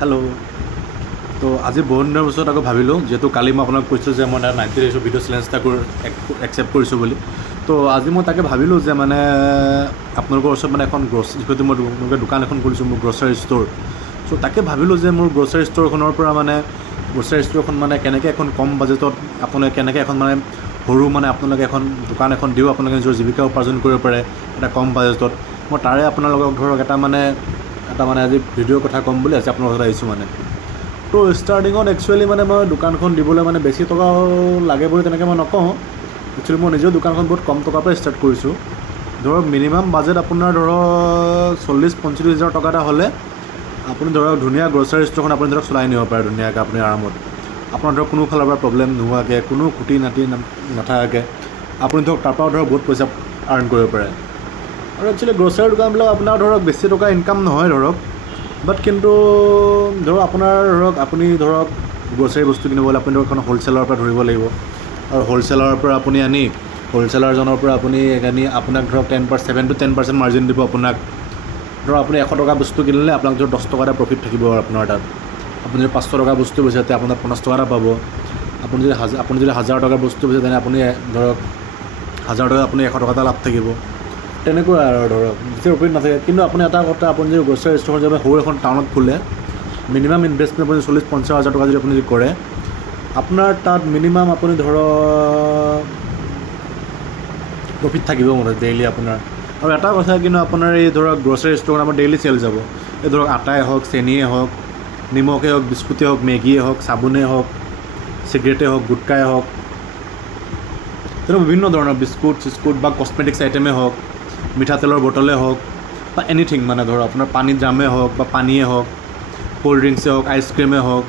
Hello'. তো আজি বহুত দিনৰ পিছত আকৌ ভাবিলোঁ, যিহেতু কালি মই আপোনাক কৈছোঁ যে মই 90 ডেইজৰ ভিডিঅ' চেলেঞ্জ এটা একচেপ্ট কৰিছোঁ বুলি। তো আজি মই তাকে ভাবিলোঁ যে মানে আপোনালোকৰ ওচৰত মানে এখন যিহেতু মই দোকান এখন খুলিছোঁ, মোৰ গ্ৰ'চাৰী ষ্ট'ৰ। চ' তাকে ভাবিলোঁ যে মোৰ গ্ৰ'চাৰী ষ্ট'ৰখনৰ পৰা মানে গ্ৰ'চাৰী ষ্ট'ৰখন মানে কেনেকৈ এখন কম বাজেটত আপোনালোকে কেনেকৈ এখন মানে সৰু মানে আপোনালোকে এখন দোকান এখন দিও আপোনালোকে নিজৰ জীৱিকা উপাৰ্জন কৰিব পাৰে এটা কম বাজেটত। মই তাৰে আপোনালোকক ধৰক এটা মানে আজি ভিডিঅ'ৰ কথা ক'ম বুলি আজি আপোনাৰ ওচৰত আহিছোঁ মানে। তো ষ্টাৰ্টিঙত একচুৱেলি মানে মই দোকানখন দিবলৈ মানে বেছি টকাও লাগে বুলি তেনেকৈ মই নকওঁ। একচুৱেলি মই নিজেও দোকানখন বহুত কম টকাৰ পৰাই ষ্টাৰ্ট কৰিছোঁ। ধৰক মিনিমাম বাজেট আপোনাৰ ধৰক 40-45 হাজাৰ টকা এটা হ'লে আপুনি ধৰক ধুনীয়া গ্ৰ'চাৰী ষ্ট'ৰখন আপুনি ধৰক চলাই নিব পাৰে ধুনীয়াকৈ আপুনি আৰামত। আপোনাৰ ধৰক কোনো ফালৰ পৰা প্ৰব্লেম নোহোৱাকৈ, কোনো খুটি নাটি নাথাকাকৈ আপুনি ধৰক তাৰপৰাও ধৰক বহুত পইচা আৰ্ণ কৰিব পাৰে। আৰু একচুৱেলি গ্ৰ'চাৰী দোকানবিলাক আপোনাৰ ধৰক বেছি টকা ইনকাম নহয় ধৰক, বাট কিন্তু ধৰক আপোনাৰ আপুনি ধৰক গ্ৰ'চাৰী বস্তু কিনিবলৈ আপুনি ধৰক এখন হ'লচেলাৰৰ পৰা ধৰিব লাগিব। আৰু হ'লচেলাৰৰ পৰা আপুনি আনি হ'লচেলাৰজনৰ পৰা আপুনি আপোনাক ধৰক 7-10% মাৰ্জিন দিব আপোনাক। ধৰক আপুনি 100 টকা বস্তু কিনিলে আপোনাক ধৰক 10 টকা এটা প্ৰফিট থাকিব আপোনাৰ তাত। আপুনি যদি 500 টকা বস্তু বেচে তেতিয়া আপোনাক 50 টকা এটা পাব। আপুনি যদি 1000 টকাৰ বস্তু বেচে তেনে আপুনি ধৰক 1000 টকা আপুনি 100 টকা এটা লাভ থাকিব। তেনেকুৱা আৰু ধৰক বেছি প্ৰফিট নাথাকে। কিন্তু আপুনি এটা কথা, আপুনি যদি গ্ৰ'চাৰী ষ্ট'ৰ যদি সৰু এখন টাউনত খোলে, মিনিমাম ইনভেষ্টমেণ্ট আপুনি 40-50 হাজাৰ টকা যদি আপুনি কৰে, আপোনাৰ তাত মিনিমাম আপুনি ধৰক প্ৰফিট থাকিব মানে ডেইলি আপোনাৰ। আৰু এটা কথা কিন্তু আপোনাৰ এই ধৰক গ্ৰ'চাৰী ষ্ট'ৰত আমাৰ ডেইলি চেল যাব। এই ধৰক আটাই হওক, চেনিয়ে হওক, নিমখেই হওক, বিস্কুটেই হওক, মেগীয়ে হওক, চাবোনেই হওক, চিগাৰেটেই হওক, গুটকাই হওক, তেনেকুৱা বিভিন্ন ধৰণৰ বিস্কুট বা কছমেটিক্স আইটেমেই হওক, মিঠাতেলৰ বটলেই হওক বা এনিথিং মানে ধৰক আপোনাৰ পানীৰ জামেই হওক বা পানীয়ে হওক, ক'ল্ড ড্ৰিংকছেই হওক, আইচক্ৰীমেই হওক,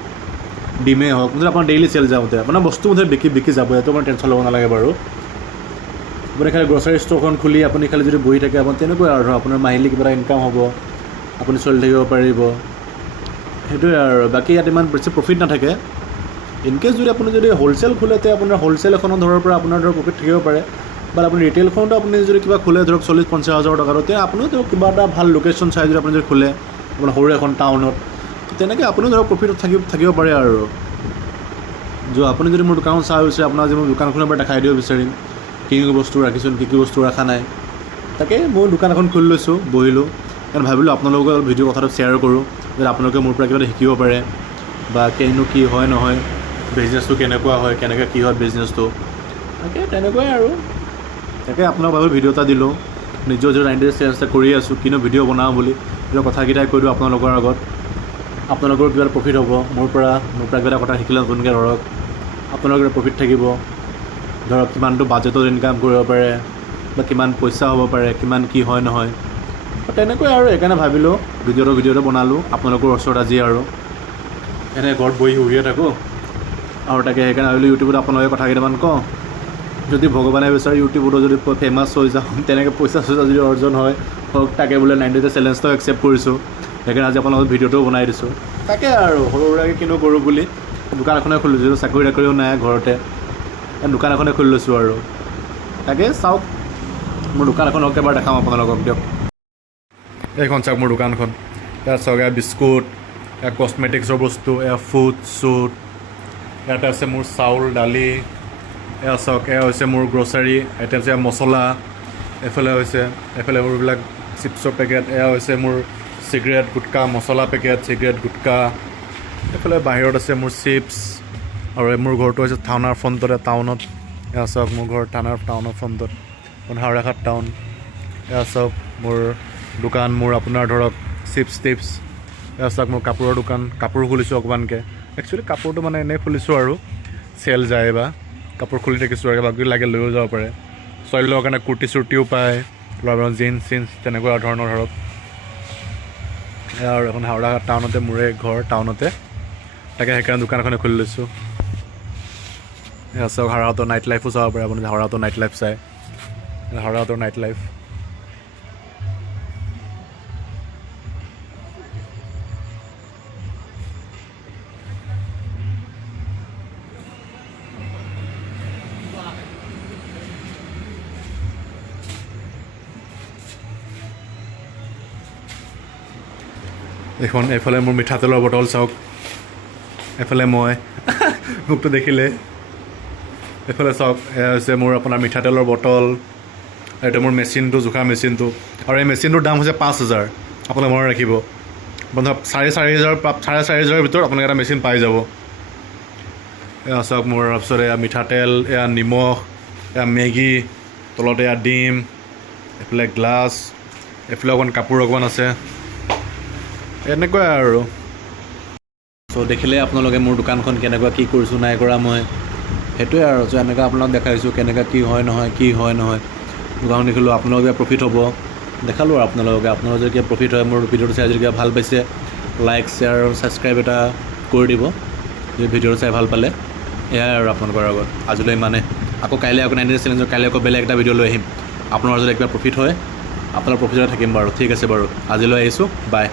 ডিমেই হওক, মুঠতে আপোনাৰ ডেইলি চেল যাওঁতে আপোনাৰ বস্তু মুঠতে বিকি যাব। এইটো আপোনাৰ টেনশ্যন ল'ব নালাগে বাৰু। আপুনি খালি গ্ৰ'চাৰী ষ্ট'ৰখন খুলি আপুনি খালি যদি বহি থাকে, আপুনি তেনেকুৱাই আৰু ধৰক আপোনাৰ মাহিলী কিবা এটা ইনকাম হ'ব, আপুনি চলি থাকিব পাৰিব, সেইটোৱে আৰু। বাকী ইয়াত ইমান বেছি প্ৰফিট নাথাকে। ইনকেছ যদি আপুনি হ'লচেল খোলে, তেতিয়া আপোনাৰ হ'লচেল এখনৰ ধৰৰ পৰা আপোনাৰ ধৰক প্ৰফিট থাকিব পাৰে। বাট আপুনি ৰিটেইলখনতো আপুনি যদি কিবা খোলে ধৰক 40-50 হাজাৰ টকা, তেতিয়া আপুনিও ধৰক কিবা এটা ভাল লোকেশ্যন চাই যদি আপুনি যদি খোলে আপোনাৰ সৰু এখন টাউনত, তেনেকৈ আপুনিও ধৰক প্ৰফিটত থাকিব পাৰে আৰু। আপুনি যদি মোৰ দোকানখন চাই হৈছে, আপোনাৰ আজি মোৰ দোকানখনৰ পৰা দেখাই দিব বিচাৰিম কি কি বস্তু ৰাখিছোঁ, কি কি বস্তু ৰখা নাই। তাকে মই দোকান এখন খুলি লৈছোঁ, বহিলোঁ, কাৰণ ভাবিলোঁ আপোনালোকৰ ভিডিঅ' কথাটো শ্বেয়াৰ কৰোঁ, যাতে আপোনালোকে মোৰ পৰা কিবা এটা শিকিব পাৰে বা কি হয় নহয়, বিজনেছটো কেনেকুৱা হয়, কেনেকৈ কি হয় বিজনেছটো। তাকে তেনেকুৱাই আৰু। তাকে আপোনাক ভাবিলোঁ ভিডিঅ' এটা দিলোঁ। নিজেও যদি 90 ডেইজ চেলেঞ্জ এটা কৰি আছোঁ, কিনো ভিডিঅ' বনাওঁ বুলি এইবিলাক কথাকেইটাই কৈ দিওঁ আপোনালোকৰ আগত। আপোনালোকৰ কিবা এটা প্ৰফিট হ'ব, মোৰ পৰা কিবা এটা কথা শিকিলে নতুনকৈ ধৰক আপোনালোকৰ প্ৰফিট থাকিব। ধৰক কিমানটো বাজেটত ইনকাম কৰিব পাৰে বা কিমান পইচা হ'ব পাৰে, কিমান কি হয় নহয়, তেনেকুৱাই আৰু। সেইকাৰণে ভাবিলোঁ ভিডিঅ'টো বনালোঁ আপোনালোকৰ ওচৰত আজি আৰু। এনেই ঘৰত বহি শুহিয়ে থাকোঁ আৰু তাকে সেইকাৰণে ভাবিলোঁ ইউটিউবত আপোনালোকে কথা কেইটামান কওঁ। যদি ভগৱানে বিচাৰে ইউটিউবতো যদি ফেমাছ হৈ যাওঁ, তেনেকৈ পইচা যদি অৰ্জন হওক, তাকে বোলে 90 ডেইজ চেলেঞ্জটো একচেপ্ট কৰিছোঁ। সেইকাৰণে আজি আপোনালোকক ভিডিঅ'টোও বনাই দিছোঁ। তাকে আৰু সৰু সুৰাকৈ কিনো কৰোঁ বুলি দোকান এখনে খুলিছোঁ। যিহেতু চাকৰি তাকৰিও নাই ঘৰতে, দোকান এখনে খুলি লৈছোঁ আৰু। তাকে চাওক, মোৰ দোকান এখনক এবাৰ দেখাম আপোনালোকক, দিয়ক। এইখন চাওক মোৰ দোকানখন। ইয়াত চাওক, এয়া বিস্কুট, এয়া কছমেটিক্সৰ বস্তু, এয়া ফুড। ইয়াতে আছে মোৰ চাউল, দালি। এয়া চাওক, এয়া হৈছে মোৰ গ্ৰ'চাৰী আইটেমছ, এয়া মছলা। এফালে মোৰ এইবিলাক চিপছৰ পেকেট। এয়া হৈছে মোৰ চিগাৰেট, গুটকা, মছলা পেকেট, চিগাৰেট, গুটকা। এইফালে বাহিৰত আছে মোৰ চিপছ। আৰু মোৰ ঘৰটো হৈছে থানাৰ ফ্ৰণ্টতে, টাউনত। এয়া চাওক মোৰ ঘৰ টাউনৰ ফ্ৰণ্টত, হাওৰাঘাট টাউন। এয়া চাওক মোৰ দোকান, মোৰ আপোনাৰ ধৰক চিপছ টিপছ। এয়া চাওক মোৰ কাপোৰৰ দোকান, কাপোৰ খুলিছোঁ অকণমানকৈ। একচুৱেলি কাপোৰটো মানে এনেই খুলিছোঁ আৰু চেল যায় বা কাপোৰ খুলি থাকিছোঁ আৰু বাকী লাগে লৈও যাব পাৰে। ছোৱালীৰ কাৰণে কুৰ্তি চুৰ্তিও পায়, ল'ৰাৰ জিন্স তেনেকুৱা ধৰণৰ ধৰক। এয়া আৰু এখন হাওৰাঘাট টাউনতে মোৰে ঘৰ, টাউনতে। তাকে সেইকাৰণে দোকান এখনে খুলি লৈছোঁ। এয়া চাওক হাওৰাঘাটৰ নাইট লাইফো চাব পাৰে আপুনি, হাওৰাঘাটৰ নাইট লাইফ চাই। হাওৰাঘাটৰ নাইট লাইফ। এইফালে মোৰ মিঠাতেলৰ বটল চাওক, এফালে মই মোকতো দেখিলে। এইফালে চাওক, এয়া হৈছে মোৰ আপোনাৰ মিঠাতেলৰ বটল, এইটো মোৰ মেচিনটো, জোখা মেচিনটো। আৰু এই মেচিনটোৰ দাম হৈছে 5,000। আপোনালোকে মনত ৰাখিব, বন্ধু 4,500 ভিতৰত আপোনালোকে এটা মেচিন পাই যাব। এয়া চাওক মোৰ, তাৰপিছত এয়া মিঠাতেল, এয়া নিমখ, এয়া মেগী, তলত এয়া ডিম, এইফালে গ্লাছ, এইফালে অকণমান কাপোৰ অকণমান আছে, এনেকুৱাই আৰু। চ' দেখিলে আপোনালোকে মোৰ দোকানখন কেনেকুৱা কি কৰিছোঁ নাই কৰা মই, সেইটোৱে আৰু। চ' এনেকুৱা আপোনালোকক দেখাইছোঁ কেনেকুৱা কি হয় নহয়। দোকানখন দেখিলোঁ আপোনালোকে কিবা প্ৰফিট হ'ব, দেখালোঁ আৰু আপোনালোকৰ যদি কিবা প্ৰফিট হয়, মোৰ ভিডিঅ'টো চাই যদি কিবা ভাল পাইছে, লাইক শ্বেয়াৰ আৰু ছাবস্ক্ৰাইব এটা কৰি দিব যদি ভিডিঅ'টো চাই ভাল পালে। এয়াই আৰু আপোনালোকৰ আগত আজিলৈ ইমানে। আকৌ কাইলৈ আকৌ 90 Days চেলেঞ্জৰ কাইলৈ আকৌ বেলেগ এটা ভিডিঅ' লৈ আহিম। আপোনাৰ যদি কিবা প্ৰফিট হয়, আপোনাৰ প্ৰফিটতে থাকিম বাৰু। ঠিক আছে বাৰু, আজিলৈ আহিছোঁ, বাই।